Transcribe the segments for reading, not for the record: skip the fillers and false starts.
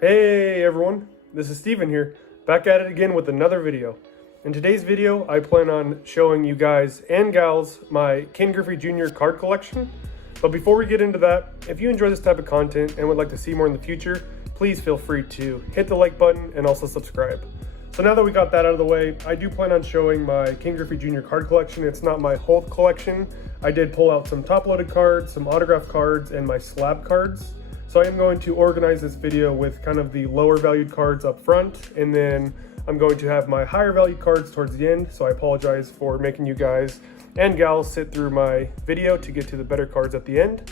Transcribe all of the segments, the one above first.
Hey everyone, this is Steven here, back at it again with another video. In today's video, I plan on showing you guys and gals my Ken Griffey Jr. card collection. But before we get into that, if you enjoy this type of content and would like to see more in the future, please feel free to hit the like button and also subscribe. So now that we got that out of the way, I do plan on showing my Ken Griffey Jr. card collection. It's not my whole collection. I did pull out some top-loaded cards, some autograph cards, and my slab cards. So I am going to organize this video with kind of the lower valued cards up front, and then I'm going to have my higher valued cards towards the end. So I apologize for making you guys and gals sit through my video to get to the better cards at the end.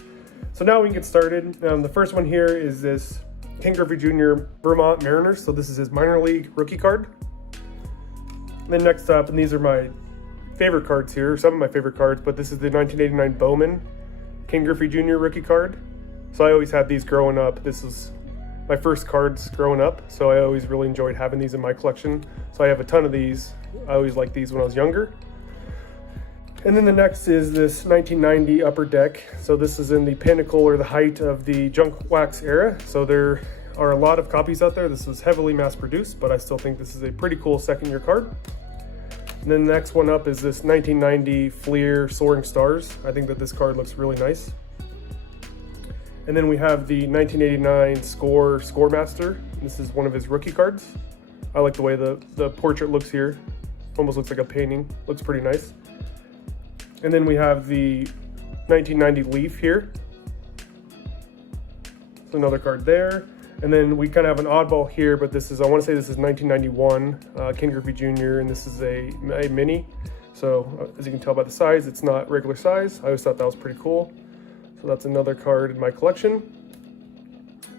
So now we can get started. The first one here is this Ken Griffey Jr. Vermont Mariners. So this is his minor league rookie card. And then next up, and these are my favorite cards here, some of my favorite cards, but this is the 1989 Bowman Ken Griffey Jr. rookie card. So I always had these growing up. This is my first cards growing up, so I always really enjoyed having these in my collection. So I have a ton of these. I always liked these when I was younger. And then the next is this 1990 Upper Deck. So this is in the pinnacle or the height of the junk wax era. So there are a lot of copies out there. This was heavily mass produced, but I still think this is a pretty cool second year card. And then the next one up is this 1990 Fleer Soaring Stars. I think that this card looks really nice. And then we have the 1989 Scoremaster. This is one of his rookie cards. I like the way the portrait looks here. Almost looks like a painting. Looks pretty nice. And then we have the 1990 Leaf here. So another card there. And then we kind of have an oddball here, but this is, I want to say this is 1991 Ken Griffey Jr. and this is a mini. So as you can tell by the size, it's not regular size. I always thought that was pretty cool. So that's another card in my collection.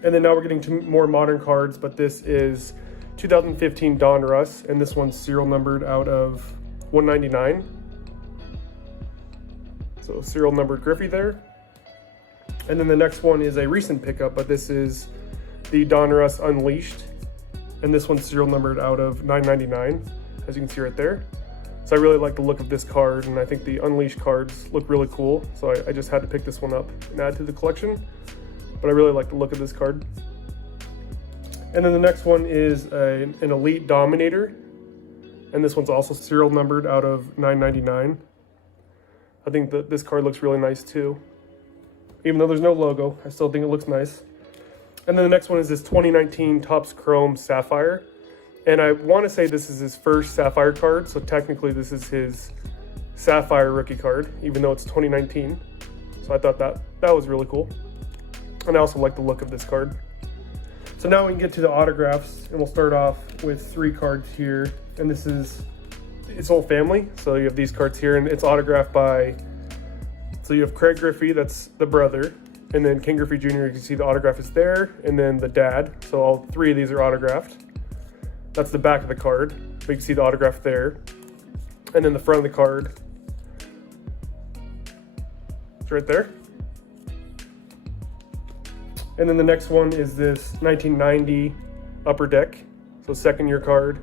And then now we're getting to more modern cards, but this is 2015 Donrus, and this one's serial numbered out of 199. So serial numbered Griffey there. And then the next one is a recent pickup, but this is the Donrus Unleashed, and this one's serial numbered out of 999, as you can see right there. So I really like the look of this card, and I think the Unleashed cards look really cool. So I just had to pick this one up and add to the collection. But I really like the look of this card. And then the next one is an Elite Dominator. And this one's also serial numbered out of 999. I think that this card looks really nice too. Even though there's no logo, I still think it looks nice. And then the next one is this 2019 Topps Chrome Sapphire. And I want to say this is his first Sapphire card, so technically this is his Sapphire rookie card, even though it's 2019. So I thought that was really cool. And I also like the look of this card. So now we can get to the autographs, and we'll start off with 3 cards here. And this is his whole family. So you have these cards here, and it's autographed by, so you have Craig Griffey, that's the brother, and then Ken Griffey Jr., you can see the autograph is there, and then the dad. So all 3 of these are autographed. That's the back of the card, but you can see the autograph there. And then the front of the card, it's right there. And then the next one is this 1990 Upper Deck, so second year card.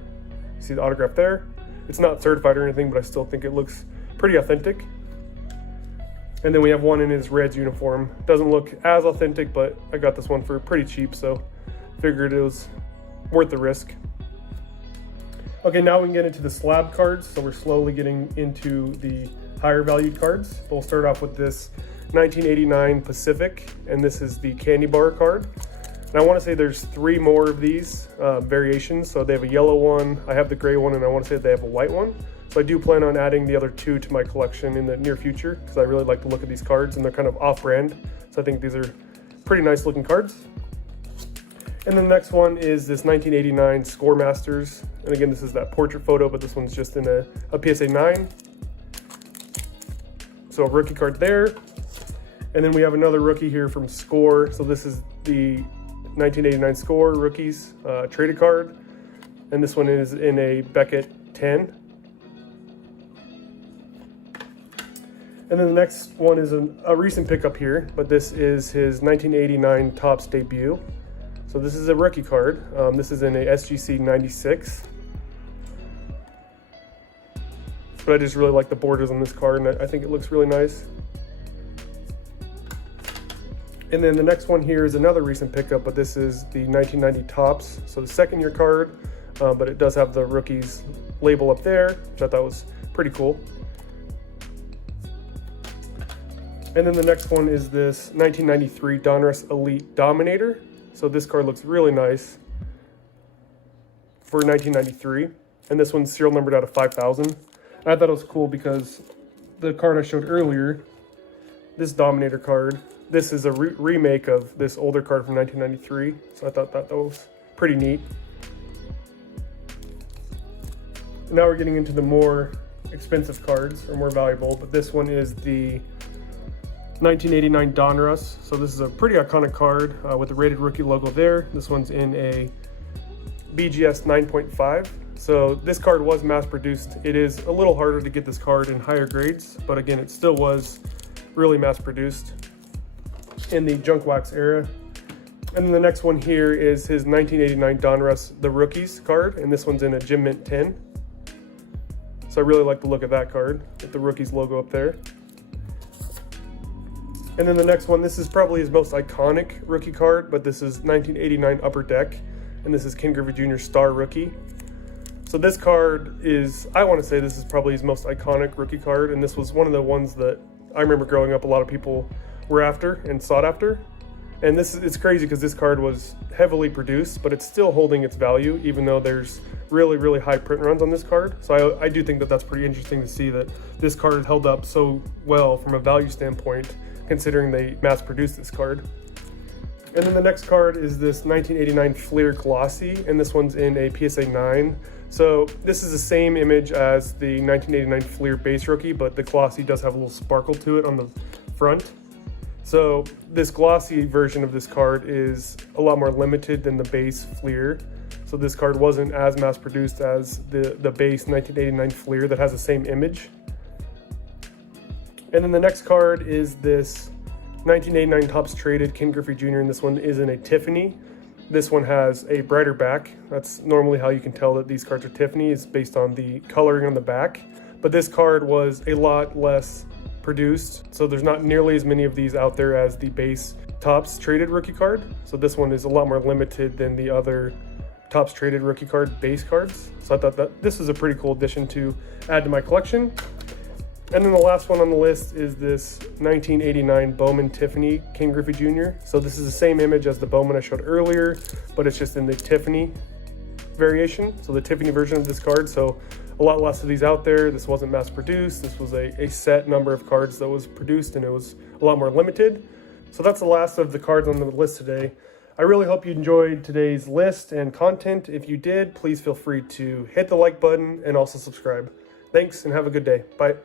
You see the autograph there. It's not certified or anything, but I still think it looks pretty authentic. And then we have one in his Reds uniform. Doesn't look as authentic, but I got this one for pretty cheap, so figured it was worth the risk. Okay, now we can get into the slab cards. So we're slowly getting into the higher valued cards. We'll start off with this 1989 Pacific, and this is the candy bar card. And I want to say there's 3 more of these variations. So they have a yellow one, I have the gray one, and I want to say they have a white one. So I do plan on adding the other 2 to my collection in the near future because I really like the look of these cards, and they're kind of off-brand. So I think these are pretty nice looking cards. And then the next one is this 1989 Scoremasters. And again, this is that portrait photo, but this one's just in a PSA 9. So a rookie card there. And then we have another rookie here from Score. So this is the 1989 Score Rookies traded card. And this one is in a Beckett 10. And then the next one is a recent pickup here, but this is his 1989 Topps debut. So this is a rookie card. This is in a SGC 96. But I just really like the borders on this card, and I think it looks really nice. And then the next one here is another recent pickup, but this is the 1990 Topps. So the second year card, but it does have the Rookies label up there, which I thought was pretty cool. And then the next one is this 1993 Donrus Elite Dominator. So this card looks really nice for 1993. And this one's serial numbered out of 5,000. And I thought it was cool because the card I showed earlier, this Dominator card, this is a remake of this older card from 1993. So I thought that was pretty neat. Now we're getting into the more expensive cards, or more valuable, but this one is the 1989 Donrus. So this is a pretty iconic card with the rated rookie logo there. This one's in a BGS 9.5. So this card was mass produced. It is a little harder to get this card in higher grades, but again, it still was really mass produced in the junk wax era. And then the next one here is his 1989 Donrus the Rookies card, and this one's in a Gem Mint 10. So I really like the look of that card with the Rookies logo up there. And then the next one, this is probably his most iconic rookie card, but this is 1989 Upper Deck, and this is Ken Griffey Jr. Star Rookie. So this card is, I want to say this is probably his most iconic rookie card, and this was one of the ones that I remember growing up a lot of people were after and sought after. And it's crazy because this card was heavily produced, but it's still holding its value, even though there's really, really high print runs on this card. So I do think that that's pretty interesting to see that this card held up so well from a value standpoint, considering they mass produced this card. And then the next card is this 1989 Fleer Glossy, and this one's in a PSA 9. So this is the same image as the 1989 Fleer base rookie, but the Glossy does have a little sparkle to it on the front. So this Glossy version of this card is a lot more limited than the base Fleer. So this card wasn't as mass produced as the base 1989 Fleer that has the same image. And then the next card is this 1989 Topps Traded Ken Griffey Jr. and this one is in a Tiffany. This one has a brighter back. That's normally how you can tell that these cards are Tiffany, is based on the coloring on the back. But this card was a lot less produced, so there's not nearly as many of these out there as the base Topps Traded rookie card. So this one is a lot more limited than the other Topps Traded rookie card base cards. So I thought that this is a pretty cool addition to add to my collection. And then the last one on the list is this 1989 Bowman Tiffany Ken Griffey Jr. So this is the same image as the Bowman I showed earlier, but it's just in the Tiffany variation. So the Tiffany version of this card. So a lot less of these out there. This wasn't mass produced. This was a set number of cards that was produced, and it was a lot more limited. So that's the last of the cards on the list today. I really hope you enjoyed today's list and content. If you did, please feel free to hit the like button and also subscribe. Thanks and have a good day. Bye.